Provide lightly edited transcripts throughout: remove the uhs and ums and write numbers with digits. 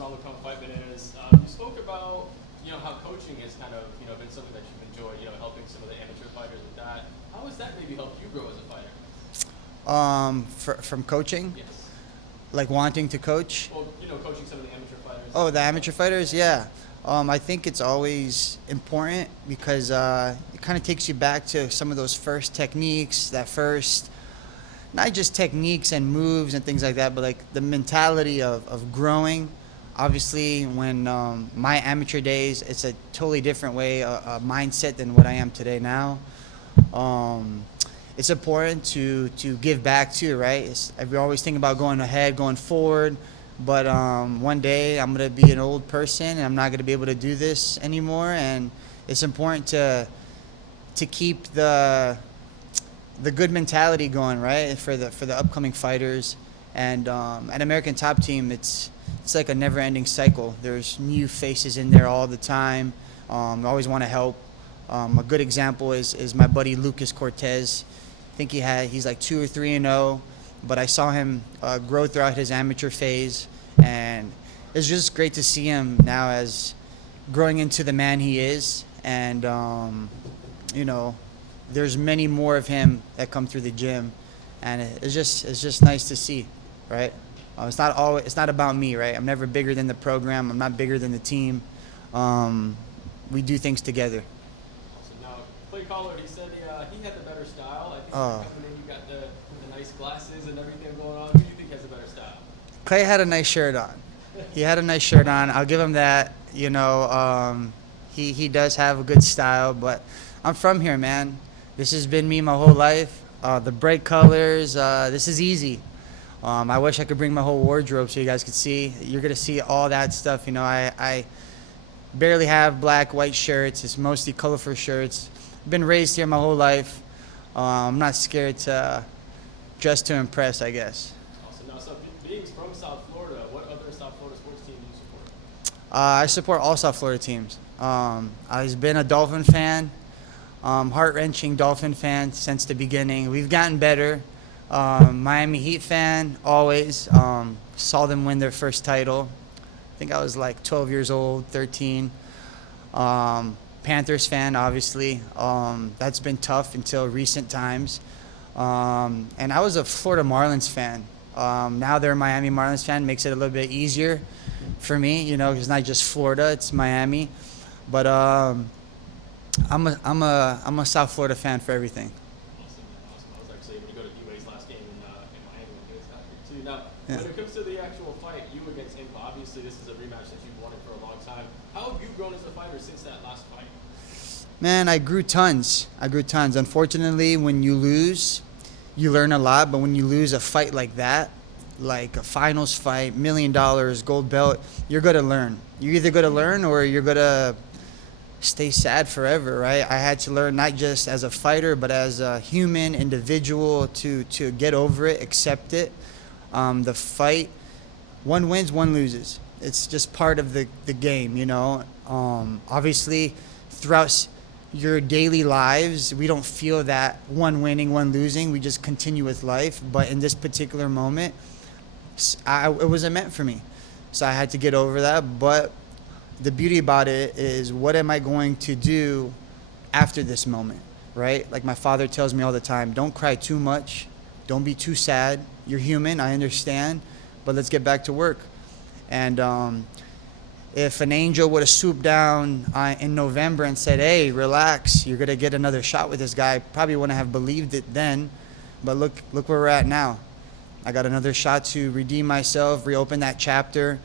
around the Fight Bananas. You spoke about how coaching has kind of been something that you've enjoyed. Helping some of the amateur fighters with that. How has that maybe helped you grow as a fighter? From coaching, Yes. like wanting to coach. Well, coaching some of the amateur fighters. Oh, the amateur fighters, yeah. I think it's always important because it kind of takes you back to some of those first techniques, that first, not just techniques and moves and things like that, but like the mentality of growing. Obviously, when my amateur days, it's a totally different way, a mindset than what I am today now. Um, it's important to give back too, right? We always think about going ahead, going forward, but one day I'm gonna be an old person and I'm not gonna be able to do this anymore, and it's important to keep the good mentality going, right, for the upcoming fighters. And at American Top Team, it's like a never-ending cycle. There's new faces in there all the time. I always want to help. A good example is my buddy Lucas Cortez. I think he's like 2 or 3-0, but I saw him grow throughout his amateur phase, and it's just great to see him now as growing into the man he is. And there's many more of him that come through the gym, and it's just nice to see, right? It's not about me, right? I'm never bigger than the program. I'm not bigger than the team. We do things together. So now, Clay Collar, he said he had the better style. I think coming in, you got the nice glasses and everything going on. Who do you think has a better style? Clay had a nice shirt on. He had a nice shirt on. I'll give him that. He does have a good style, but I'm from here, man. This has been me my whole life. The bright colors, this is easy. I wish I could bring my whole wardrobe so you guys could see. You're going to see all that stuff. I barely have black, white shirts. It's mostly colorful shirts. Been raised here my whole life. I'm not scared to dress to impress, I guess. Awesome. Now, so being from South Florida, what other South Florida sports team do you support? I support all South Florida teams. I've been a Dolphin fan, heart-wrenching Dolphin fan since the beginning. We've gotten better. Miami Heat fan, always. Saw them win their first title. I think I was like 12 years old, 13. Panthers fan, obviously. That's been tough until recent times. And I was a Florida Marlins fan. Now they're a Miami Marlins fan. Makes it a little bit easier for me, it's not just Florida, it's Miami. But I'm a South Florida fan for everything. Awesome. I was actually able to go to UA's last game in Miami when he was out here too. Now, Yeah. when it comes to the actual fight, you against Impa, obviously this is a rematch that you've wanted for a long time. How have you grown as a fighter since that last fight? Man, I grew tons. Unfortunately, when you lose, you learn a lot. But when you lose a fight like that, like a finals fight, $1 million, gold belt, you're going to learn. You're either going to learn or you're going to stay sad forever, right? I had to learn not just as a fighter, but as a human individual to get over it, accept it. The fight, one wins, one loses. It's just part of the game, Obviously, throughout your daily lives, we don't feel that one winning, one losing. We just continue with life. But in this particular moment, it wasn't meant for me. So I had to get over that. But the beauty about it is, what am I going to do after this moment, right? Like my father tells me all the time, don't cry too much. Don't be too sad. You're human, I understand, but let's get back to work. And if an angel would have swooped down in November and said, hey, relax, you're going to get another shot with this guy, I probably wouldn't have believed it then. But look where we're at now. I got another shot to redeem myself, reopen that chapter.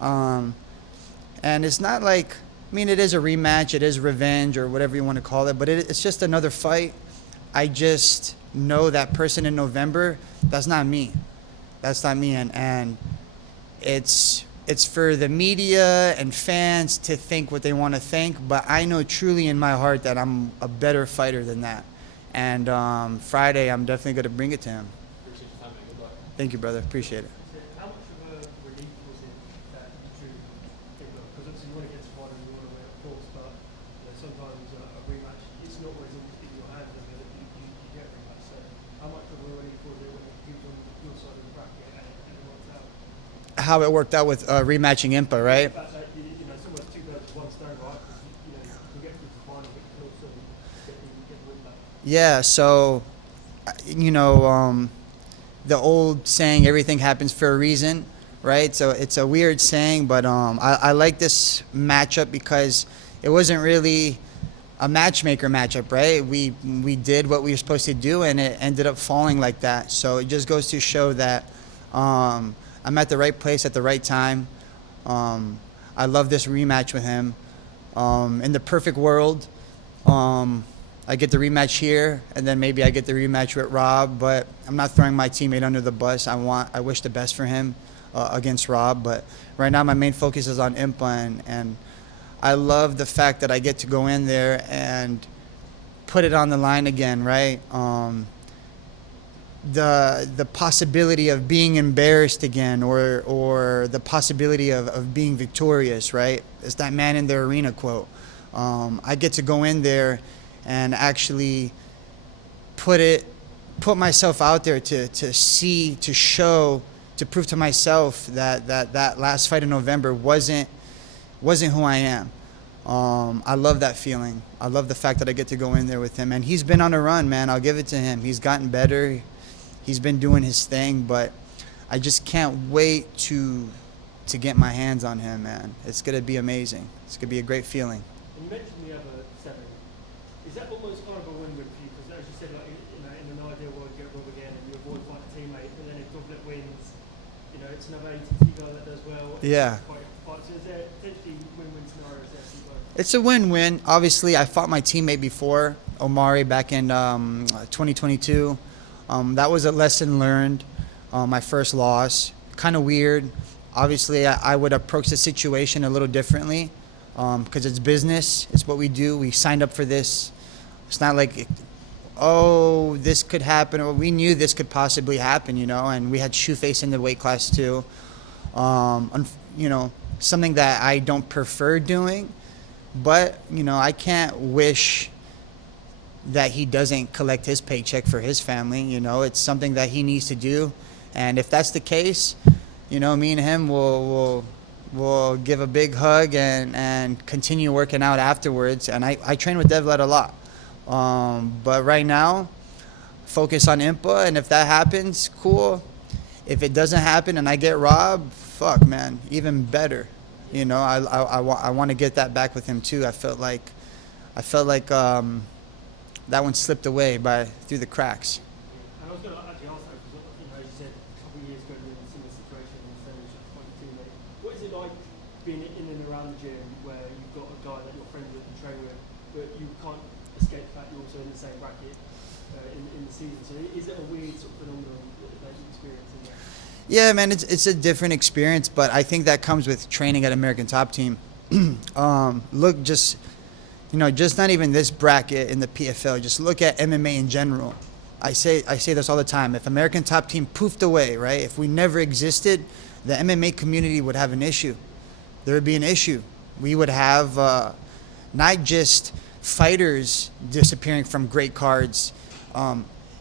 And it's not like, it is a rematch, it is revenge or whatever you want to call it, but it's just another fight. I just know that person in November, that's not me. And it's for the media and fans to think what they want to think, but I know truly in my heart that I'm a better fighter than that. And Friday, I'm definitely going to bring it to him. Appreciate your time, man. Good luck. Thank you, brother. Appreciate it. How much of a relief was it that you two picked up? Because obviously you want to get to fight and you want to win, of course, but sometimes a rematch, it's not always in your hands and you get a rematch. So how much of a relief was it when it was on your side of the bracket and it worked out? how it worked out with rematching Impa, right? The fact that you know, it's almost two birds with one stone, right? Because you know, you can get through to the final, but you can also get the win back. Yeah, so you know, the old saying, everything happens for a reason, right? So it's a weird saying, but I like this matchup because it wasn't really a matchmaker matchup, right? We did what we were supposed to do, and it ended up falling like that. So it just goes to show that I'm at the right place at the right time. I love this rematch with him. In the perfect world, I get the rematch here, and then maybe I get the rematch with Rob. But I'm not throwing my teammate under the bus. I wish the best for him against Rob. But right now, my main focus is on Impa, and I love the fact that I get to go in there and put it on the line again, right? The possibility of being embarrassed again, or the possibility of being victorious, right? It's that man in the arena quote. I get to go in there and actually put myself out there to see, to show, to prove to myself that last fight in November wasn't who I am. I love that feeling. I love the fact that I get to go in there with him, and he's been on a run, man. I'll give it to him. He's gotten better. He's been doing his thing, but I just can't wait to get my hands on him, man. It's gonna be amazing. It's gonna be a great feeling. And you mentioned the other 7. Is that almost kind of a win-win for you? Because as you said, like in an ideal world, you get Rob again and you avoid fighting a teammate, and then if Goblet wins, you know, it's another ATT guy that does well. Yeah. So is there potentially win-win scenarios there for you both? It's a win-win. Obviously, I fought my teammate before, Omari, back in 2022. That was a lesson learned. My first loss, kind of weird. Obviously, I would approach the situation a little differently because it's business. It's what we do. We signed up for this. It's not like, oh, this could happen, or we knew this could possibly happen, you know, and we had Shoeface in the weight class too. You know, something that I don't prefer doing, but, you know, I can't wish that he doesn't collect his paycheck for his family. You know, it's something that he needs to do, and if that's the case, you know, me and him will give a big hug and continue working out afterwards. And I train with Devlet a lot, but right now, focus on Impa, and if that happens, cool. If it doesn't happen and I get robbed, fuck, man, even better. You know, I want to get that back with him too. I felt like that one slipped away through the cracks. And I was going to actually ask that because, you know, as you said, a couple of years ago you were in a similar situation and so was just like a teammate. What is it like being in and around the gym where you've got a guy that you're friends with and train with, but you can't escape the fact you're also in the same bracket in the season? So is it a weird sort of phenomenon that you experience in that? Yeah, man, it's a different experience, but I think that comes with training at American Top Team. Look, just not even this bracket in the PFL. Just look at MMA in general. I say this all the time. If American Top Team poofed away, right? If we never existed, the MMA community would have an issue. There would be an issue. We would have not just fighters disappearing from great cards.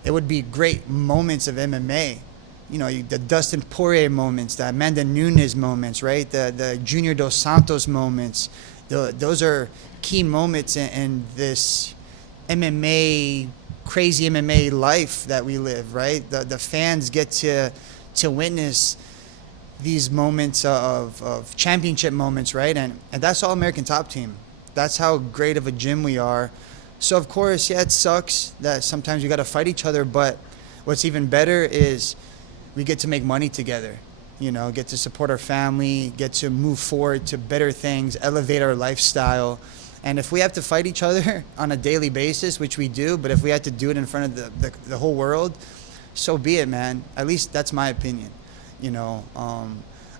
It would be great moments of MMA. You know, the Dustin Poirier moments, the Amanda Nunes moments, right? The Junior Dos Santos moments. Those are key moments in this MMA, crazy MMA life that we live, right? The fans get to witness these moments of championship moments, right? And that's all American Top Team. That's how great of a gym we are. So, of course, yeah, it sucks that sometimes you got to fight each other, but what's even better is we get to make money together, you know, get to support our family, get to move forward to better things, elevate our lifestyle. And if we have to fight each other on a daily basis, which we do, but if we have to do it in front of the whole world, so be it, man. At least that's my opinion. You know,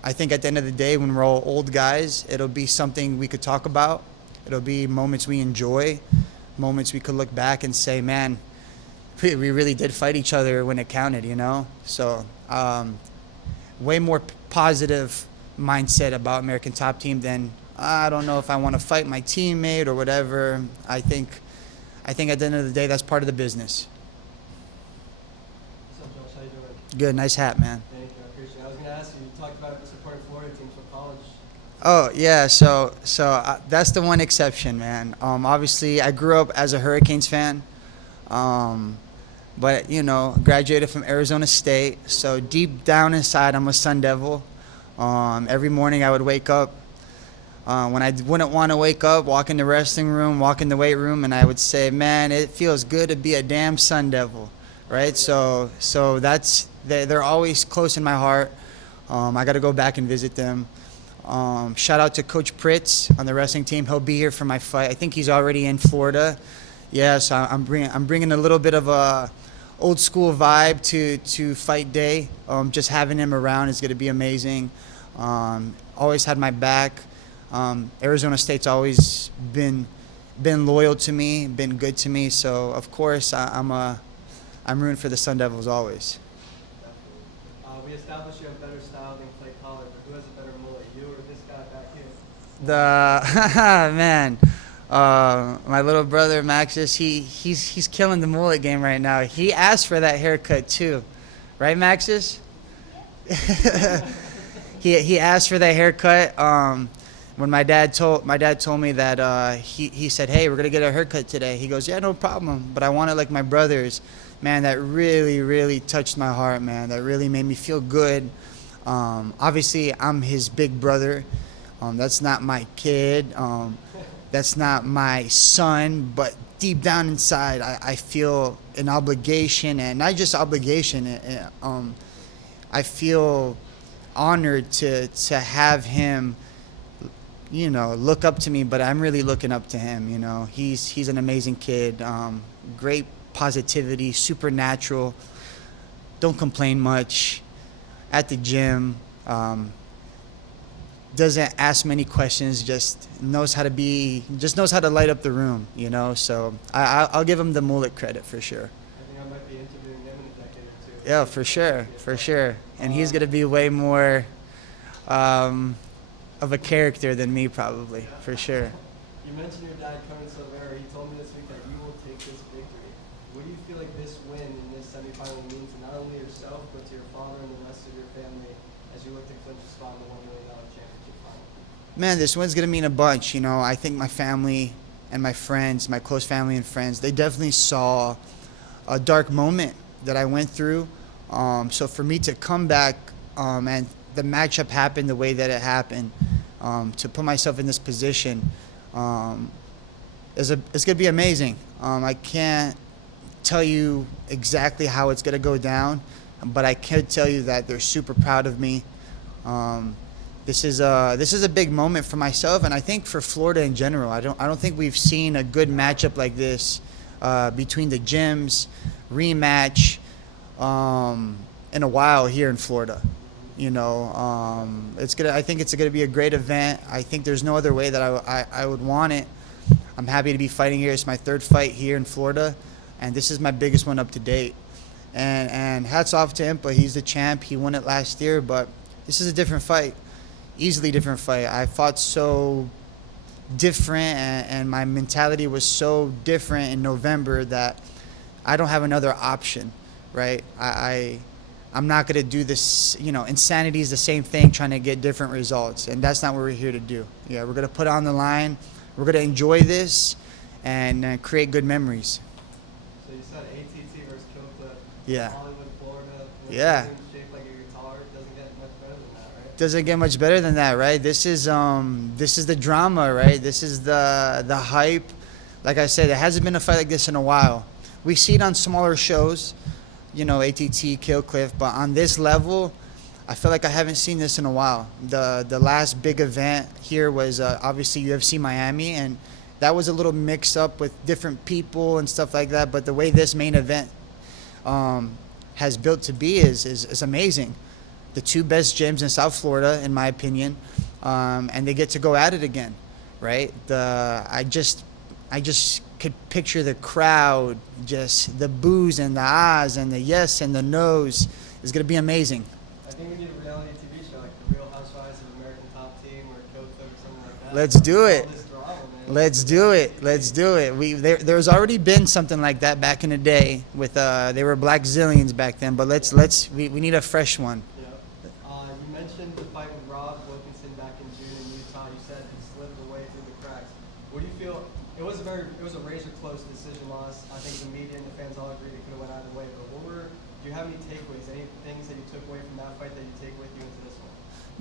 I think at the end of the day, when we're all old guys, it'll be something we could talk about. It'll be moments we enjoy, moments we could look back and say, man, we really did fight each other when it counted, you know? So way more positive mindset about American Top Team than I don't know if I want to fight my teammate or whatever. I think at the end of the day, that's part of the business. What's up, Josh? How you doing? Good, nice hat, man. Thank you. I appreciate it. I was going to ask you, you talked about supporting Oh yeah, so that's the one exception, man. Obviously, I grew up as a Hurricanes fan, um, but graduated from Arizona State. So deep down inside, I'm a Sun Devil. Every morning, I would wake up. When I wouldn't want to wake up, walk in the wrestling room, walk in the weight room, and I would say, "Man, it feels good to be a damn Sun Devil," right? So that's they're always close in my heart. I got to go back and visit them. Shout out to Coach Pritz on the wrestling team. He'll be here for my fight. I think he's already in Florida. Yeah, so I'm bringing a little bit of a old school vibe to fight day. Just having him around is going to be amazing. Always had my back. Arizona State's always been loyal to me, been good to me. So of course I'm rooting for the Sun Devils always. We established you have better style than Clay Collard, but who has a better mullet, you or this guy back here? The man, my little brother Maxis, he's killing the mullet game right now. He asked for that haircut too, right, Maxis? he asked for that haircut. When my dad told me that he said, "Hey, we're gonna get a haircut today." He goes, "Yeah, no problem, but I want it like my brother's." Man, that really touched my heart, man. That really made me feel good. Obviously, I'm his big brother. That's not my kid. That's not my son. But deep down inside, I feel an obligation, and not just obligation. I feel honored to have him, look up to me. But I'm really looking up to him. He's an amazing kid. Great positivity, supernatural, don't complain much, at the gym, doesn't ask many questions, just knows how to light up the room, so I'll give him the mullet credit for sure. I think I might be interviewing him in a decade or two. Yeah, for sure, and he's gonna be way more of a character than me probably, for sure. You mentioned your dad, Josh Silveira. He told me this week that you will take this victory. What do you feel like this win in this semifinal means to not only yourself, but to your father and the rest of your family as you look to clinch a spot in the $1 million championship final? Man, this win's going to mean a bunch. I think my family and my friends, my close family and friends, they definitely saw a dark moment that I went through. So for me to come back and the matchup happened the way that it happened, to put myself in this position it's going to be amazing. I can't tell you exactly how it's going to go down, but I can tell you that they're super proud of me. This is a big moment for myself, and I think for Florida in general. I don't think we've seen a good matchup like this between the gyms, rematch, in a while here in Florida. I think it's gonna be a great event. I think there's no other way that I would want it. I'm happy to be fighting here. It's my third fight here in Florida, and this is my biggest one up to date. And hats off to Impa. He's the champ. He won it last year, but this is a different fight, easily different fight. I fought so different, and my mentality was so different in November that I don't have another option, right? I'm not going to do this, insanity is the same thing, trying to get different results, and that's not what we're here to do. Yeah, we're going to put it on the line. We're going to enjoy this and create good memories. So you said ATT versus Killcliff. Yeah. Hollywood, Florida. Yeah. Shaped like a guitar. Doesn't get much better than that, right? Doesn't get much better than that, right? This is the drama, right? This is the hype. Like I said, there hasn't been a fight like this in a while. We see it on smaller shows, ATT, Killcliff, but on this level, I feel like I haven't seen this in a while. The last big event here was obviously UFC Miami, and that was a little mixed up with different people and stuff like that. But the way this main event has built to be is amazing. The two best gyms in South Florida, in my opinion, and they get to go at it again, right? I just could picture the crowd, just the boos and the ahs and the yes and the no's. It's gonna be amazing. I think we need a reality TV show, like the Real Housewives of American Top Team or Killcliff or something like that. Let's do it. All this drama, man. Let's do it. There's already been something like that back in the day with they were black zillions back then, but we need a fresh one. Yeah. You mentioned the fight with Rob Wilkinson back in June in Utah. how you said he slipped away through the cracks. What do you feel? It was a razor close decision loss. I think the media and the fans all agreed it could have went either way. But do you have any takeaways? Any things that you took away from that fight that you take with you into this one?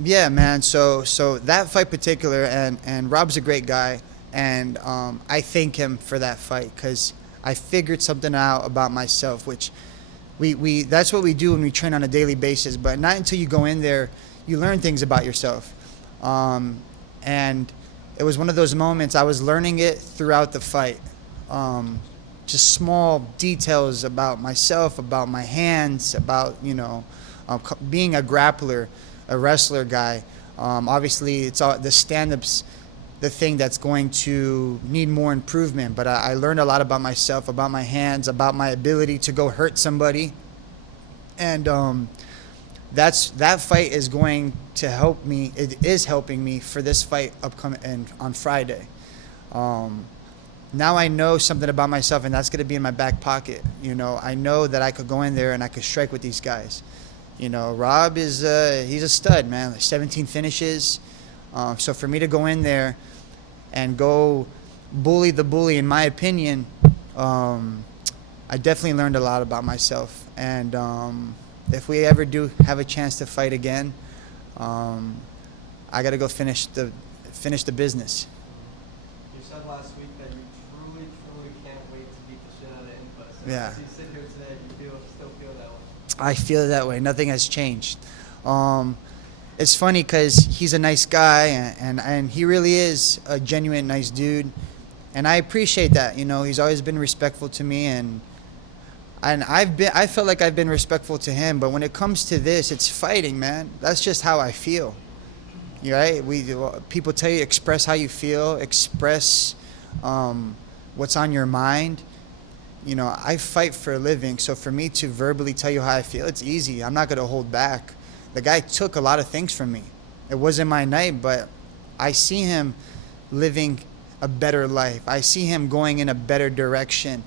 Yeah, man. So that fight particular, and Rob's a great guy, and I thank him for that fight because I figured something out about myself, which we that's what we do when we train on a daily basis. But not until you go in there, you learn things about yourself, and it was one of those moments. I was learning it throughout the fight, just small details about myself, about my hands, about being a grappler, a wrestler guy. Obviously, it's all the stand-ups, the thing that's going to need more improvement. But I learned a lot about myself, about my hands, about my ability to go hurt somebody, and that fight is going to help me. It is helping me for this fight upcoming on Friday. Now I know something about myself, and that's going to be in my back pocket. I know that I could go in there and I could strike with these guys. Rob is he's a stud, man. 17 finishes. So for me to go in there and go bully the bully, in my opinion, I definitely learned a lot about myself. And if we ever do have a chance to fight again, I got to go finish the business. You said last week that you truly can't wait to beat the shit out of Impa. So Yeah. as you sit here today, do you still feel that way? I feel that way. Nothing has changed. It's funny because he's a nice guy, and he really is a genuine nice dude, and I appreciate that. He's always been respectful to me, and I felt like I've been respectful to him. But when it comes to this, it's fighting, man. That's just how I feel. Right? People tell you express how you feel, express what's on your mind. I fight for a living, so for me to verbally tell you how I feel, it's easy. I'm not going to hold back. The guy took a lot of things from me. It wasn't my night, but I see him living a better life. I see him going in a better direction.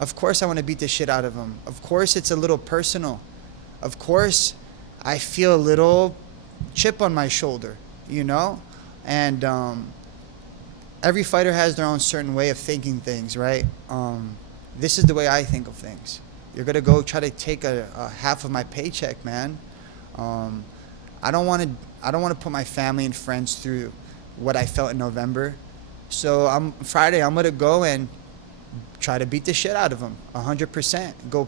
Of course I want to beat the shit out of him. Of course it's a little personal. Of course I feel a little chip on my shoulder, And every fighter has their own certain way of thinking things, right? This is the way I think of things. You're gonna go try to take a half of my paycheck, man. I don't want to put my family and friends through what I felt in November. So Friday I'm gonna go and try to beat the shit out of him, 100%. Go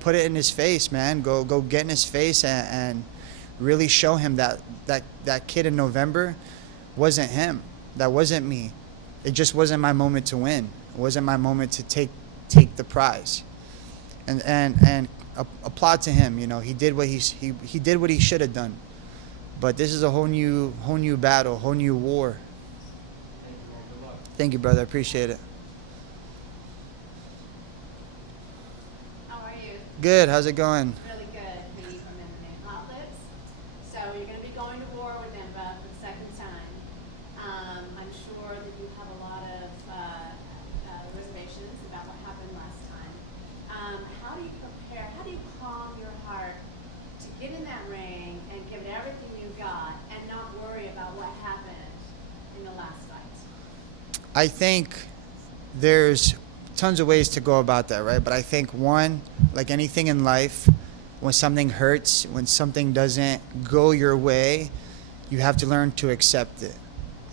put it in his face, man. Go get in his face and really show him that kid in November wasn't him. That wasn't me. It just wasn't my moment to win. It wasn't my moment to take the prize. And applaud to him. He did what he did what he should have done. But this is a whole new battle, whole new war. Thank you, man. Good luck. Thank you, brother. I appreciate it. How are you? Good. How's it going? Really good. Katie from MMA Outlets. So you're going to be going to war with Impa for the second time. I'm sure that you have a lot of reservations about what happened last time. How do you prepare? How do you calm your heart to get in that ring and give it everything you got and not worry about what happened in the last fight? I think there's tons of ways to go about that, right? But I think one, like anything in life, when something hurts, when something doesn't go your way, you have to learn to accept it.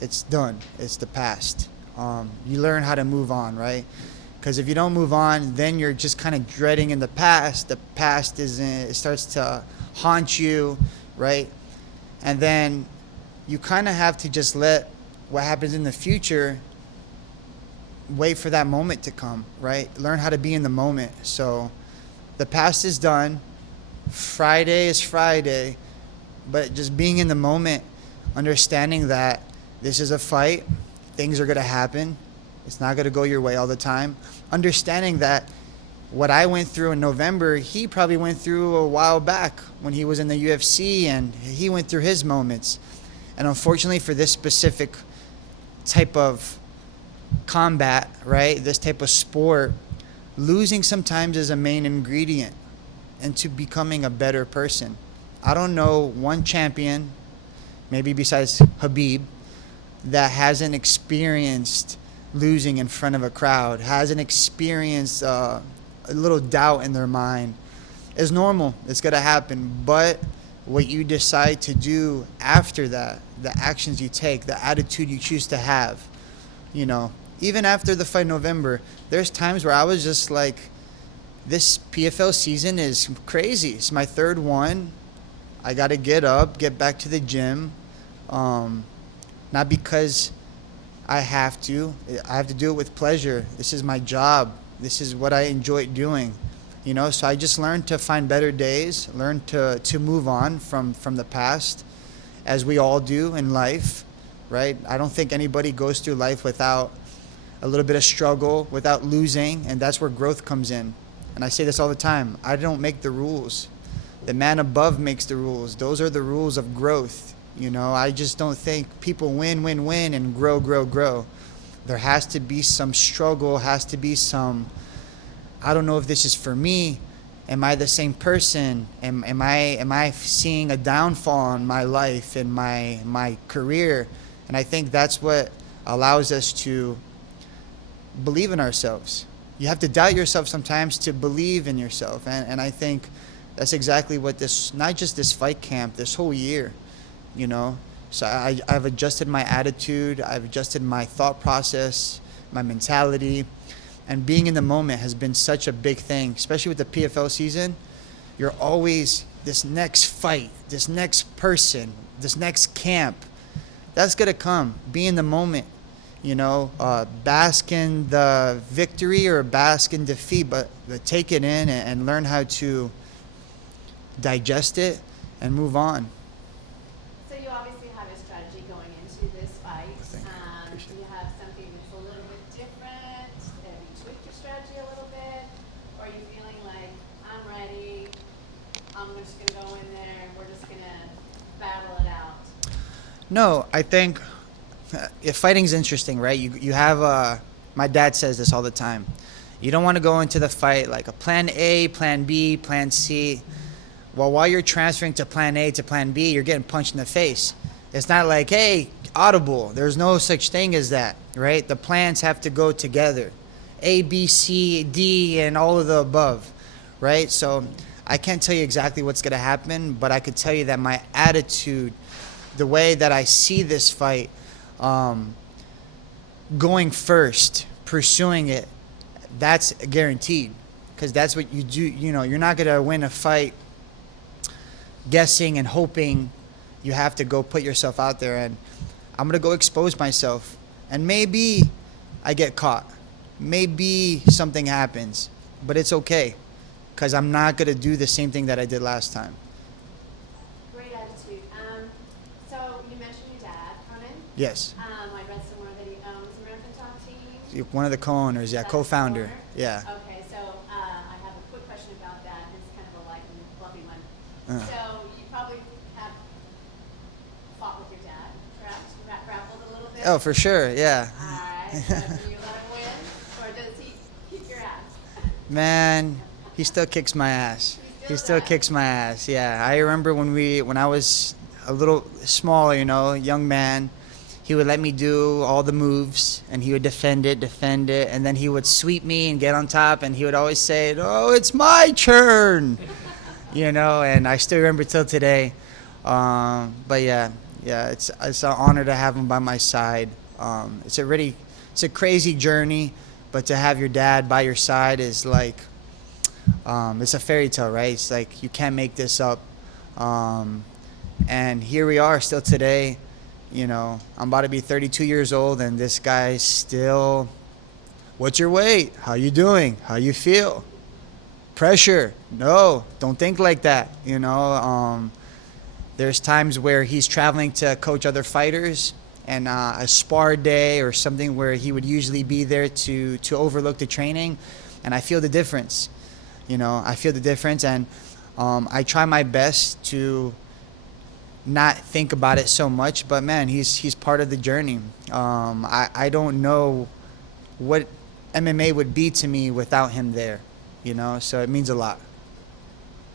It's done. It's the past. You learn how to move on, right? Because if you don't move on, then you're just kind of dreading in the past. The past it starts to haunt you, right? And then you kind of have to just let what happens in the future wait for that moment to come, right? Learn how to be in the moment. So the past is done. Friday is Friday. But just being in the moment, understanding that this is a fight, things are going to happen. It's not going to go your way all the time. Understanding that what I went through in November, he probably went through a while back when he was in the UFC, and he went through his moments. And unfortunately for this specific type of combat, right, this type of sport, losing sometimes is a main ingredient into becoming a better person. I don't know one champion, maybe besides Habib, that hasn't experienced losing in front of a crowd, hasn't experienced a little doubt in their mind. It's normal. It's going to happen. But what you decide to do after that, the actions you take, the attitude you choose to have, you know, even after the fight in November, there's times where I was just like, this PFL season is crazy. It's my third one. I got to get up, get back to the gym. Not because I have to do it with pleasure. This is my job. This is what I enjoy doing. You know, so I just learned to find better days, learn to move on from the past, as we all do in life, right? I don't think anybody goes through life without a little bit of struggle, without losing, and that's where growth comes in. And I say this all the time. I don't make the rules. The man above makes the rules. Those are the rules of growth. You know, I just don't think people win, and grow. There has to be some struggle, has to be some, I don't know if this is for me. Am I the same person? Am I seeing a downfall in my life, in my career? And I think that's what allows us to believe in ourselves. You have to doubt yourself sometimes to believe in yourself. And I think that's exactly what this, not just this fight camp, this whole year, you know. So I've adjusted my attitude. I've adjusted my thought process, my mentality. And being in the moment has been such a big thing, especially with the PFL season. You're always this next fight, this next person, this next camp. That's going to come. Be in the moment, you know, bask in the victory or bask in defeat, but take it in and learn how to digest it and move on. So you obviously have a strategy going into this fight. Thank you. Appreciate Do you have something that's a little bit different? Have you tweaked your strategy a little bit? Or are you feeling like, I'm ready, I'm just going to go in there and we're just going to battle it out? No, I think if fighting's interesting, right? You have my dad says this all the time. You don't want to go into the fight like a plan A, plan B, plan C. Well, while you're transferring to plan A to plan B, you're getting punched in the face. It's not like, hey, audible. There's no such thing as that, right? The plans have to go together. A, B, C, D, and all of the above, right? So I can't tell you exactly what's going to happen, but I could tell you that my attitude, the way that I see this fight, going first, pursuing it, that's guaranteed, because that's what you do. You know, you're not going to win a fight guessing and hoping. You have to go put yourself out there, and I'm going to go expose myself, and maybe I get caught. Maybe something happens, but it's okay, because I'm not going to do the same thing that I did last time. Great attitude. So you mentioned your dad, Conan. Yes. I read somewhere that he owns American Top Team. One of the co-owners, yeah, That's co-founder. the owner? Yeah. Okay, so I have a quick question about that. It's kind of a light and fluffy one. Uh. So you probably have fought with your dad, correct? You grappled a little bit? Oh, for sure, yeah. All right. So do you let him win, or does he kick your ass? Man, he still kicks my ass. He still kicks my ass. Yeah, I remember when I was a little small, you know, young man, he would let me do all the moves, and he would defend it, and then he would sweep me and get on top, and he would always say, "Oh, it's my turn," you know. And I still remember till today. But yeah, it's an honor to have him by my side. It's a crazy journey, but to have your dad by your side is like, it's a fairy tale, right? It's like you can't make this up. And here we are still today. You know, I'm about to be 32 years old, and this guy's still, what's your weight? How you doing? How you feel? Pressure. No, don't think like that. You know, there's times where he's traveling to coach other fighters, and a spar day or something where he would usually be there to overlook the training, and I feel the difference. You know, I feel the difference, and I try my best to not think about it so much, but man, he's part of the journey. I don't know what MMA would be to me without him there, you know, so it means a lot.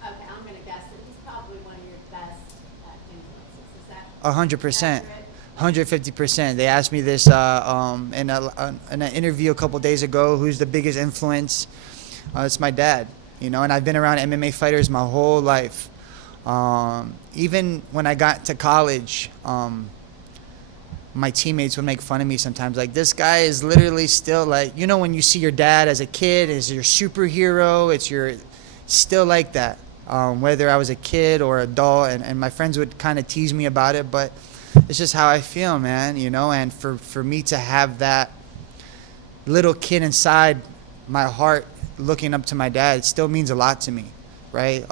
Okay, I'm going to guess that he's probably one of your best influences. Is that 100%. accurate? 150%. They asked me this in an interview a couple days ago. Who's the biggest influence? It's my dad. You know, and I've been around MMA fighters my whole life. Even when I got to college, my teammates would make fun of me sometimes. Like, this guy is literally still like, you know, when you see your dad as a kid as your superhero, it's your still like that. Whether I was a kid or adult, and my friends would kind of tease me about it, but it's just how I feel, man, you know. And for me to have that little kid inside my heart looking up to my dad, it still means a lot to me, right?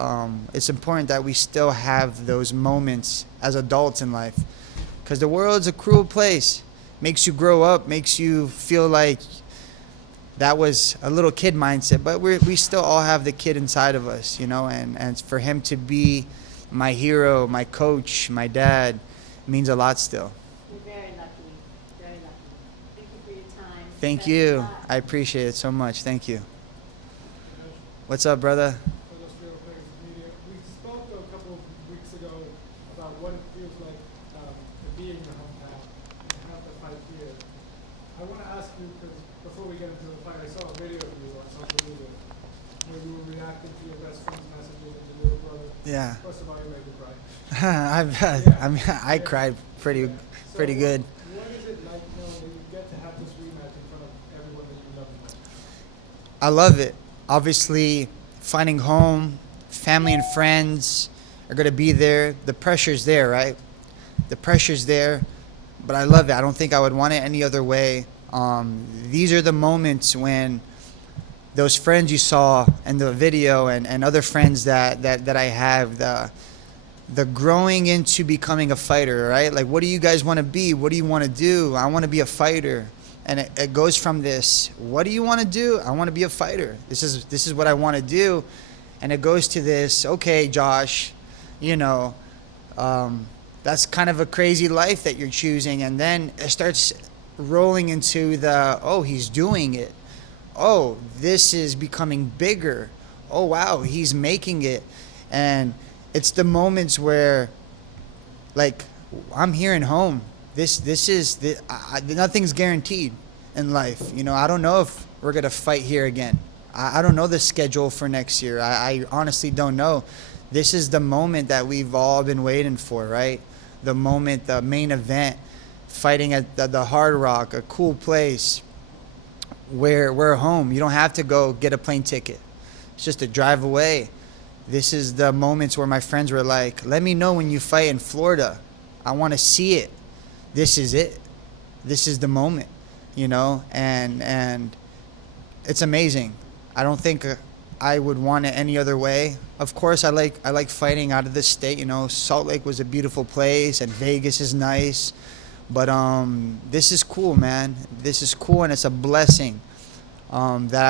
It's important that we still have those moments as adults in life, because the world's a cruel place. Makes you grow up, makes you feel like that was a little kid mindset, but we still all have the kid inside of us, you know. And for him to be my hero, my coach, my dad, means a lot still. You're very lucky, very lucky. Thank you for your time. Thank Best of you. luck. I appreciate it so much. Thank you. What's up, brother? For those real players media, we spoke a couple of weeks ago about what it feels like to be in your hometown and to have the fight here. I want to ask you, because before we get into the fight, I saw a video of you on social media where you were reacting to your best friend's messages and your little brother. Yeah. First of all, you made me cry. I cried pretty good. What is it like knowing that you get to have this rematch in front of everyone that you love the most? I love it. Obviously, finding home, family and friends are going to be there. The pressure's there, right? The pressure's there, but I love it. I don't think I would want it any other way. These are the moments when those friends you saw in the video and other friends that I have, the growing into becoming a fighter, right? Like, what do you guys want to be? What do you want to do? I want to be a fighter. And it goes from this, what do you want to do? I want to be a fighter. This is what I want to do. And it goes to this, okay, Josh, you know, that's kind of a crazy life that you're choosing. And then it starts rolling into the, oh, he's doing it. Oh, this is becoming bigger. Oh, wow, he's making it. And it's the moments where, like, I'm hearing home. Nothing's guaranteed in life. You know, I don't know if we're going to fight here again. I don't know the schedule for next year. I honestly don't know. This is the moment that we've all been waiting for, right? The moment, the main event, fighting at the Hard Rock, a cool place where we're home. You don't have to go get a plane ticket. It's just a drive away. This is the moments where my friends were like, let me know when you fight in Florida. I want to see it. This is it. This is the moment, you know, and it's amazing. I don't think I would want it any other way. Of course, I like fighting out of the state. You know, Salt Lake was a beautiful place, and Vegas is nice, but this is cool, man. This is cool, and it's a blessing that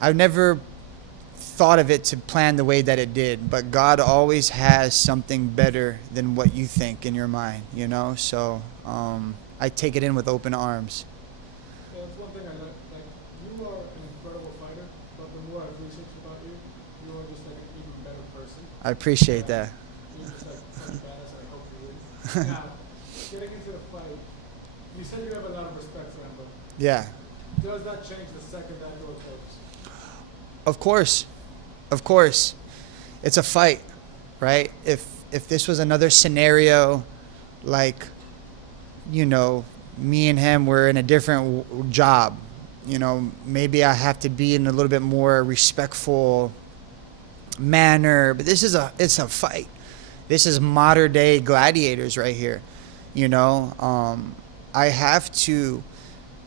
I've never thought of it to plan the way that it did, but God always has something better than what you think in your mind, you know. So I take it in with open arms. Yeah, that's one thing I like. You are an incredible fighter, but the more I've researched about you, you are just like an even better person. I appreciate that. You're just like such a badass. I hope you win. Now, getting into the fight, you said you have a lot of respect for him, but Yeah, does that change the second that door closes? of course. Of course, it's a fight, right? If this was another scenario, like, you know, me and him were in a different job, you know, maybe I have to be in a little bit more respectful manner. But it's a fight. This is modern day gladiators right here, you know. I have to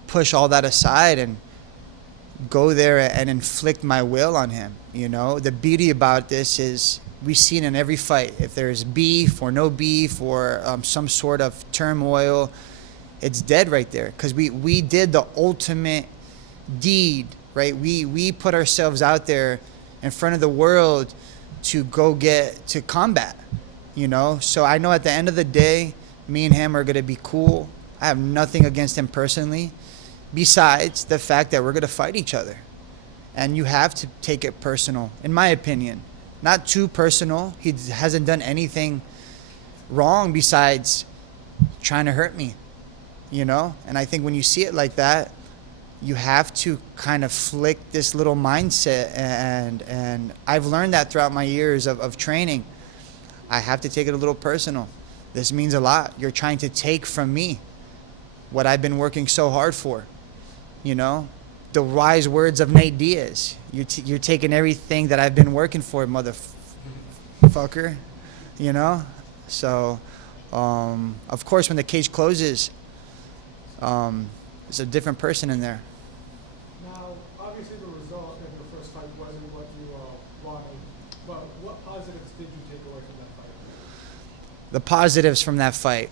push all that aside and go there and inflict my will on him. You know, the beauty about this is we've seen in every fight, if there's beef or no beef or some sort of turmoil, it's dead right there, because we did the ultimate deed, right? We put ourselves out there in front of the world to go get to combat, you know. So I know at the end of the day, me and him are going to be cool. I have nothing against him personally, besides the fact that we're going to fight each other. And you have to take it personal, in my opinion. Not too personal. He hasn't done anything wrong besides trying to hurt me, you know? And I think when you see it like that, you have to kind of flick this little mindset, and I've learned that throughout my years of training. I have to take it a little personal. This means a lot. You're trying to take from me what I've been working so hard for, you know? The wise words of Nate Diaz. You're taking everything that I've been working for, motherfucker, you know? So, of course, when the cage closes, there's a different person in there. Now, obviously the result of your first fight wasn't what you wanted, but what positives did you take away from that fight? The positives from that fight,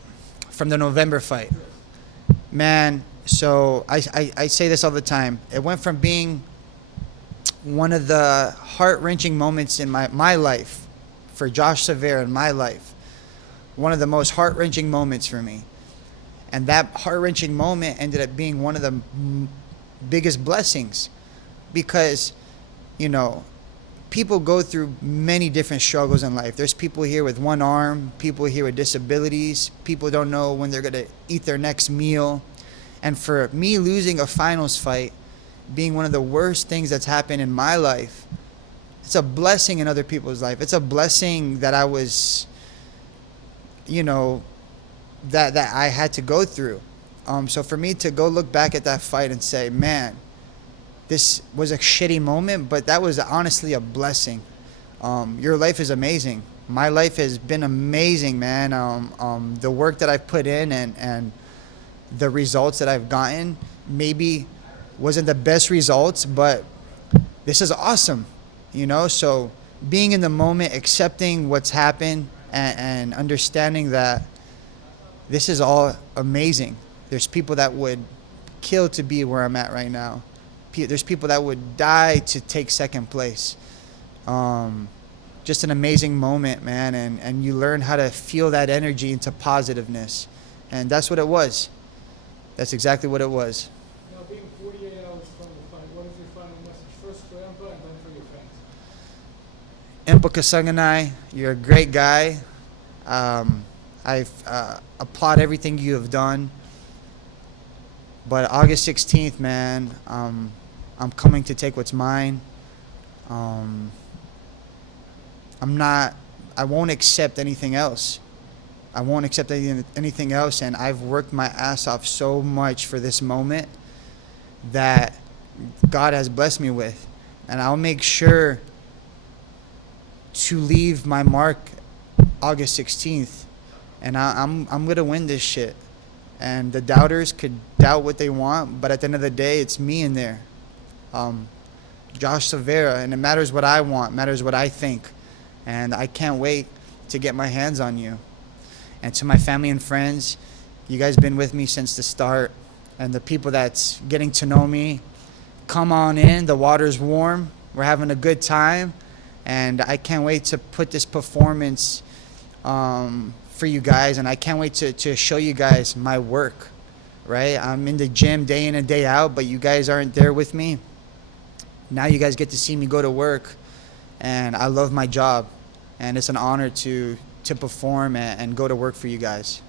from the November fight. Man, so I say this all the time. It went from being one of the heart-wrenching moments in my life, for Josh Silveira in my life, one of the most heart-wrenching moments for me. And that heart-wrenching moment ended up being one of the biggest blessings, because, you know, people go through many different struggles in life. There's people here with one arm, people here with disabilities, people don't know when they're going to eat their next meal. And for me, losing a finals fight being one of the worst things that's happened in my life, it's a blessing in other people's life. It's a blessing that I was, you know, that I had to go through. So for me to go look back at that fight and say, man, this was a shitty moment, but that was honestly a blessing. Your life is amazing. My life has been amazing, man. The work that I've put in and the results that I've gotten maybe wasn't the best results, but this is awesome, you know? So being in the moment, accepting what's happened, and understanding that this is all amazing. There's people that would kill to be where I'm at right now. There's people that would die to take second place. Just an amazing moment, man. And you learn how to feel that energy into positiveness. And that's what it was. That's exactly what it was. Now, being 48 hours from the fight, what is your final message? First for Impa and then for your fans. Impa Kasanganay, you're a great guy. I applaud everything you have done. But August 16th, man, I'm coming to take what's mine. I won't accept anything else. I won't accept anything else, and I've worked my ass off so much for this moment that God has blessed me with. And I'll make sure to leave my mark August 16th. And I'm going to win this shit. And the doubters could doubt what they want, but at the end of the day, it's me in there. Josh Silveira, and it matters what I want, matters what I think. And I can't wait to get my hands on you. And to my family and friends, you guys been with me since the start. And the people that's getting to know me, come on in. The water's warm. We're having a good time. And I can't wait to put this performance for you guys. And I can't wait to show you guys my work, right? I'm in the gym day in and day out, but you guys aren't there with me. Now you guys get to see me go to work. And I love my job. And it's an honor to perform and go to work for you guys.